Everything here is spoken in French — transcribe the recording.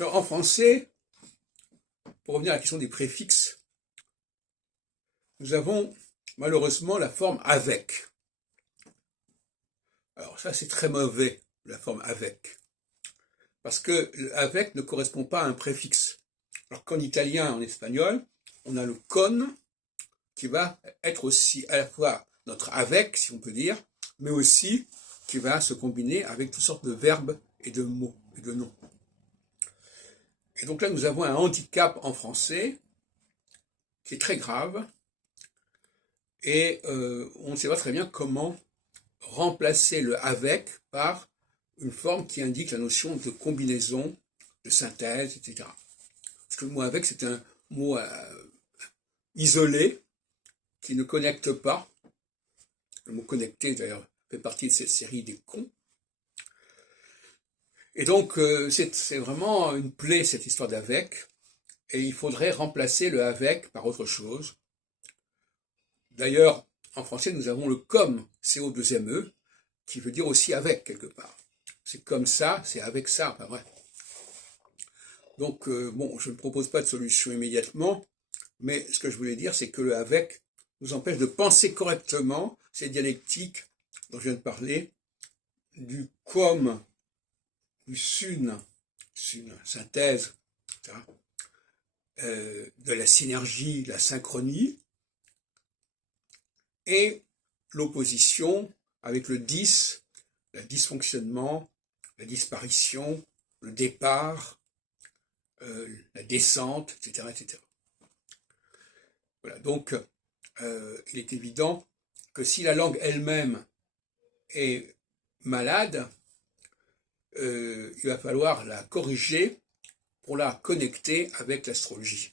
Alors, en français, pour revenir à la question des préfixes, nous avons malheureusement la forme avec. Alors ça, c'est très mauvais, la forme avec. Parce que le avec ne correspond pas à un préfixe. Alors qu'en italien, en espagnol, on a le con qui va être aussi à la fois notre avec, si on peut dire, mais aussi qui va se combiner avec toutes sortes de verbes et de mots et de noms. Et donc là, nous avons un handicap en français qui est très grave et on ne sait pas très bien comment remplacer le avec par une forme qui indique la notion de combinaison, de synthèse, etc. Parce que le mot avec, c'est un mot isolé qui ne connecte pas. Le mot connecté, d'ailleurs, fait partie de cette série des cons. Et donc, c'est vraiment une plaie, cette histoire d'avec. Et il faudrait remplacer le avec par autre chose. D'ailleurs, en français, nous avons le comme, CO2ME, qui veut dire aussi avec, quelque part. C'est comme ça, c'est avec ça, enfin bref. Donc, bon, je ne propose pas de solution immédiatement, mais ce que je voulais dire, c'est que le avec nous empêche de penser correctement ces dialectiques dont je viens de parler, du comme, du sun, synthèse, etc., de la synergie, de la synchronie, et l'opposition avec le dis, le dysfonctionnement, la disparition, le départ, la descente, etc., etc. Voilà, donc il est évident que si la langue elle-même est malade, il va falloir la corriger pour la connecter avec l'astrologie.